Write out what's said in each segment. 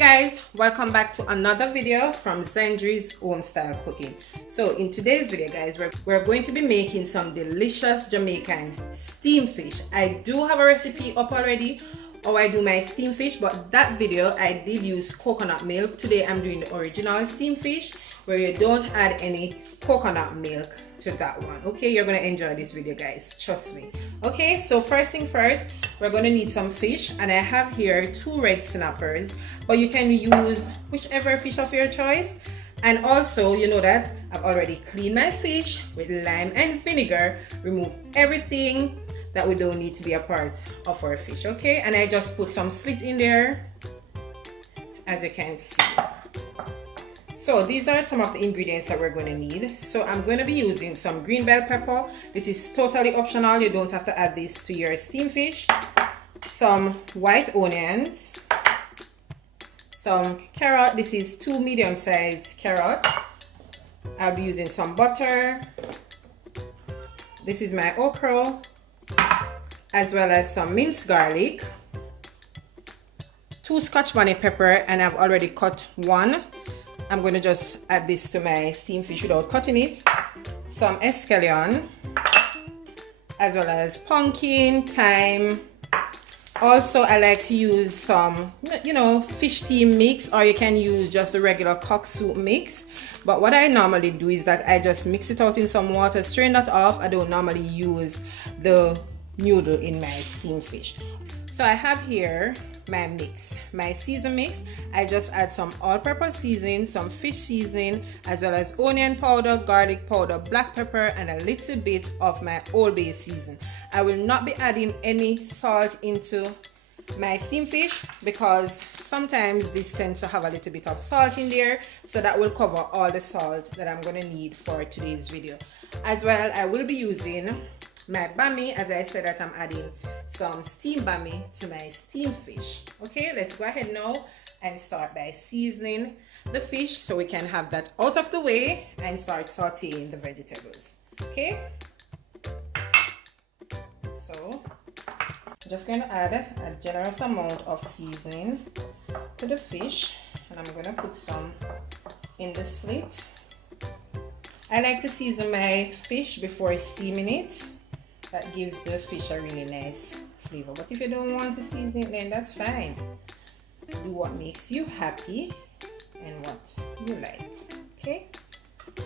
guys, welcome back to another video from Zendri's Home Style Cooking. So in today's video guys, we're going to be making some delicious Jamaican steam fish. I do have a recipe up already how I do my steam fish, but that video I did use coconut milk. Today I'm doing the original steam fish where you don't add any coconut milk to that one. Okay, you're gonna enjoy this video guys, trust me. Okay, so first thing first, we're gonna need some fish, and I have here 2 red snappers, but you can use whichever fish of your choice. And also, you know that I've already cleaned my fish with lime and vinegar, remove everything that we don't need to be a part of our fish. Okay, and I just put some slit in there, as you can see. So these are some of the ingredients that we're going to need. So I'm going to be using some green bell pepper. It is totally optional. You don't have to add this to your steam fish. Some white onions. Some carrot. This is 2 medium-sized carrots. I'll be using some butter. This is my okra, as well as some minced garlic. 2 Scotch bonnet pepper, and I've already cut 1. I'm going to just add this to my steam fish without cutting it. Some escallion, as well as pumpkin, thyme. Also, I like to use some, fish steam mix, or you can use just the regular cock soup mix. But what I normally do is that I just mix it out in some water, strain that off. I don't normally use the noodle in my steam fish. So I have here my mix, my season mix. I just add some all-purpose seasoning, some fish seasoning, as well as onion powder, garlic powder, black pepper, and a little bit of my Old Bay season. I will not be adding any salt into my steam fish because sometimes this tends to have a little bit of salt in there, so that will cover all the salt that I'm going to need for today's video. As well, I will be using my bami. As I said, that I'm adding some steam bami to my steam fish. Okay, let's go ahead now and start by seasoning the fish so we can have that out of the way and start sauteing the vegetables. Okay, so I'm just going to add a generous amount of seasoning to the fish, and I'm going to put some in the slit. I like to season my fish before steaming it. That gives the fish a really nice flavor. But if you don't want to season it, then that's fine. Do what makes you happy and what you like. Okay?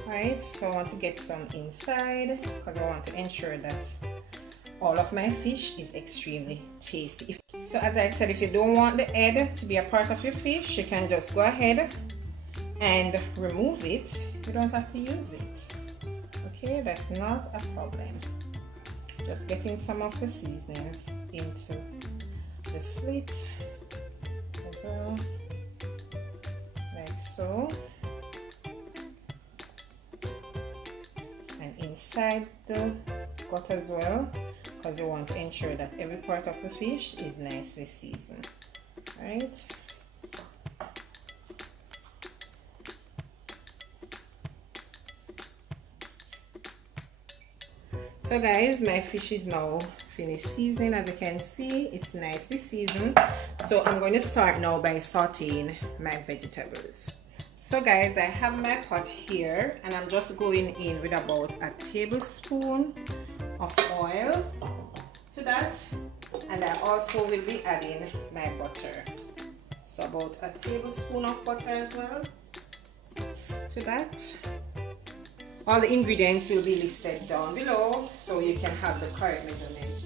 Alright, so I want to get some inside because I want to ensure that all of my fish is extremely tasty. So as I said, if you don't want the head to be a part of your fish, you can just go ahead and remove it. You don't have to use it. Okay, that's not a problem. Just getting some of the seasoning into the slit as well, like so, and inside the gut as well, because you want to ensure that every part of the fish is nicely seasoned. Right? So guys, my fish is now finished seasoning. As you can see, it's nicely seasoned. So I'm going to start now by sauteing my vegetables. So guys, I have my pot here, and I'm just going in with about a tablespoon of oil to that, and I also will be adding my butter. So about a tablespoon of butter as well to that. All the ingredients will be listed down below, so you can have the correct measurement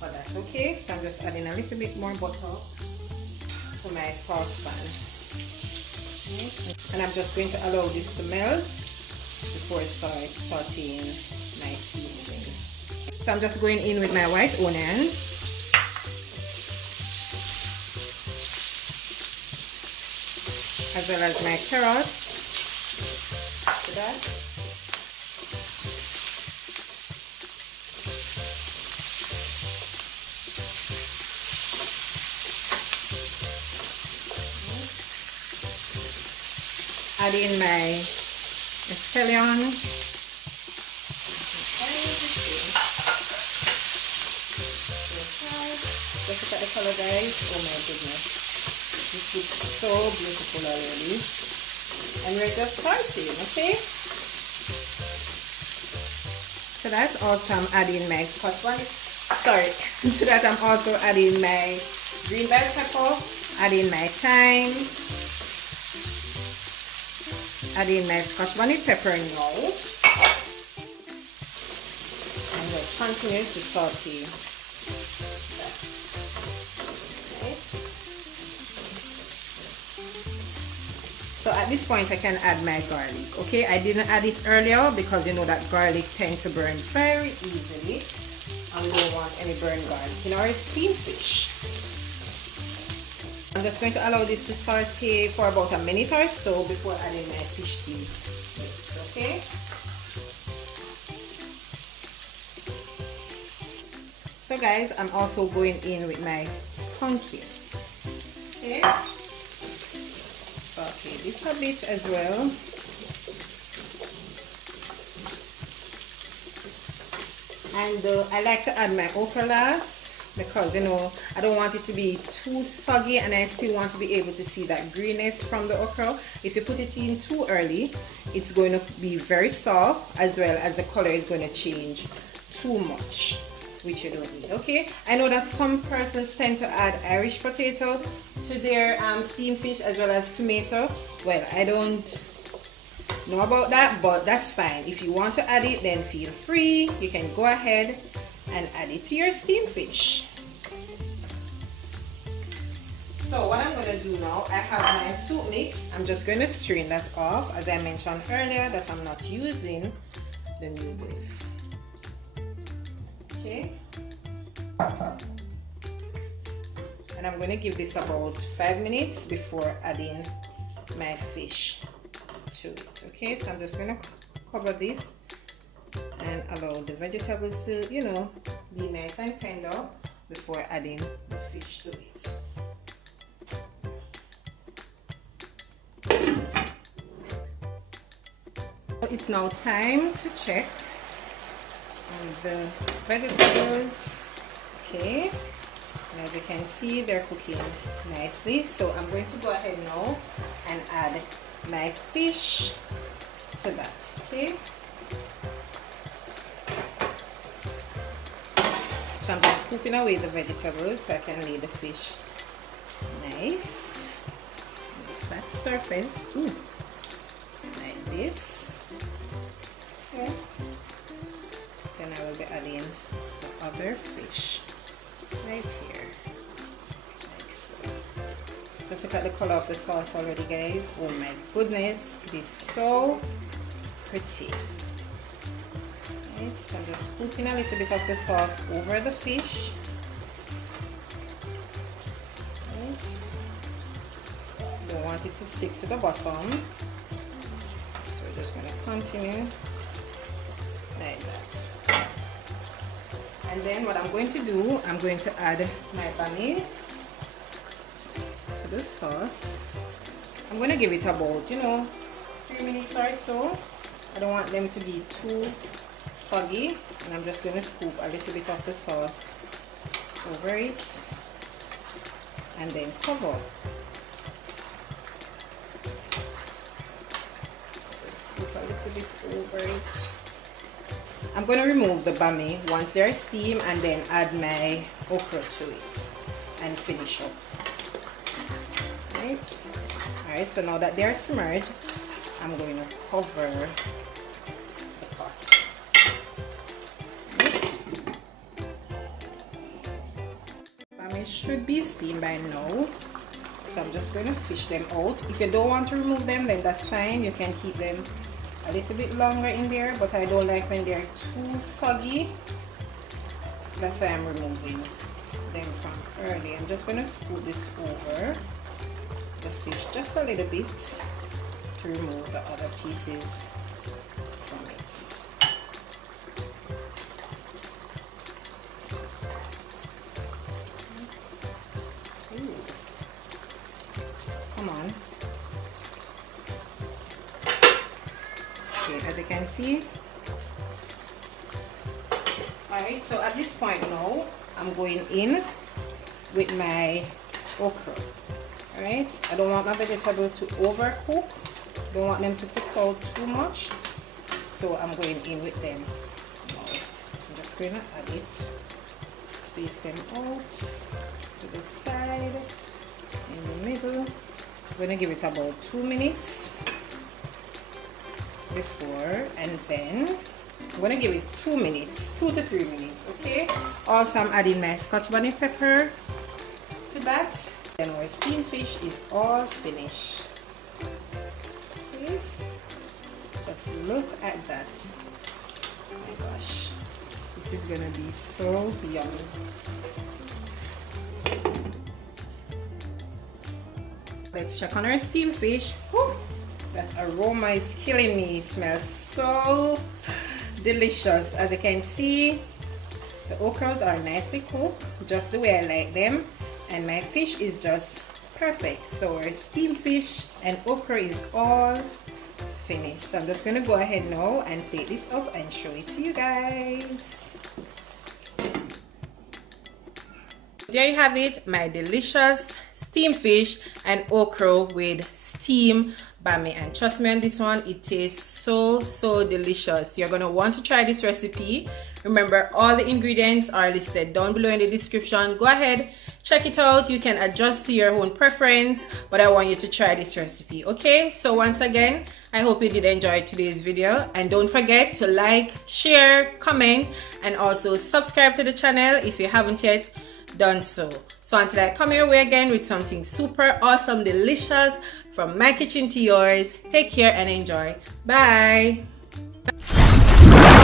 for that. Okay, so I'm just adding a little bit more butter to my saucepan. Okay. And I'm just going to allow this to melt before I start sauteing my seasoning. So I'm just going in with my white onion, as well as my carrots to that. Add in my escallion. Look at the color, guys. Oh my goodness. This is so beautiful already. And we're just starting, okay? So that's also I'm adding my to that I'm also adding my green bell pepper, adding my thyme, adding my scotch bonnet pepper now, and we'll continue to saute that. Right. So at this point I can add my garlic. Okay, I didn't add it earlier because you know that garlic tends to burn very easily, and we don't want any burnt garlic in our steamed fish. I'm just going to allow this to saute for about a minute or so before adding my fish steam mix, okay? So guys, I'm also going in with my pumpkin. Okay? Saute this a bit as well. And I like to add my okra last, because you know I don't want it to be too soggy, and I still want to be able to see that greenness from the okra. If you put it in too early, it's going to be very soft, as well as the color is going to change too much, which you don't need. Okay, I know that some persons tend to add Irish potato to their steamed fish as well as tomato. Well, I don't know about that, but that's fine. If you want to add it, then feel free. You can go ahead and add it to your steamed fish. So what I'm going to do now, I have my soup mix. I'm just going to strain that off, as I mentioned earlier that I'm not using the new base. Okay, and I'm going to give this about 5 minutes before adding my fish to it. Okay, so I'm just going to cover this and allow the vegetables to, you know, be nice and tender before adding the fish to it. It's now time to check on the vegetables. Okay, and as you can see, they're cooking nicely. So I'm going to go ahead now and add my fish to that. Okay, so I'm just scooping away the vegetables so I can lay the fish nice on the flat surface. Ooh, like this. Okay. Then I will be adding the other fish right here, like so. Just look at the color of the sauce already, guys. Oh my goodness, it is so pretty. Right, so I'm just scooping a little bit of the sauce over the fish. Right. Don't want it to stick to the bottom, so we're just going to continue like that. And then what I'm going to do, I'm going to add my bunny to the sauce. I'm going to give it about, you know, 3 minutes or so. I don't want them to be too soggy, and I'm just going to scoop a little bit of the sauce over it and then cover. Just scoop a little bit over it. I'm going to remove the bami once they're steamed, and then add my okra to it and finish up. Alright, so now that they're submerged, I'm going to cover the pot. Right. Bami should be steamed by now, so I'm just going to fish them out. If you don't want to remove them, then that's fine. You can keep them a little bit longer in there, but I don't like when they're too soggy. That's why I'm removing them from early. I'm just going to scoop this over the fish just a little bit to remove the other pieces from it. Ooh. Come on. Okay, as you can see. Alright, so at this point now, I'm going in with my okra. Alright, I don't want my vegetable to overcook. Don't want them to cook out too much. So I'm going in with them now. I'm just going to add it. Space them out to the side, in the middle. I'm going to give it about 2 minutes before, and then I'm going to give it 2 minutes, 2 to 3 minutes, okay? Also, I'm adding my Scotch bonnet pepper to that. Then our steamed fish is all finished. Okay, just look at that. Oh my gosh, this is gonna be so yummy. Let's check on our steamed fish. Whew, that aroma is killing me. It smells so delicious. As you can see, the okras are nicely cooked, just the way I like them. And my fish is just perfect. So our steamed fish and okra is all finished. So I'm just going to go ahead now and take this up and show it to you guys. There you have it, my delicious steamed fish and okra with steamed bami. And trust me on this one, it tastes so delicious. You're going to want to try this recipe. Remember, all the ingredients are listed down below in the description. Go ahead, check it out. You can adjust to your own preference, but I want you to try this recipe, okay? So once again, I hope you did enjoy today's video, and don't forget to like, share, comment, and also subscribe to the channel if you haven't yet done so. So until I come your way again with something super awesome, delicious from my kitchen to yours, take care and enjoy. Bye.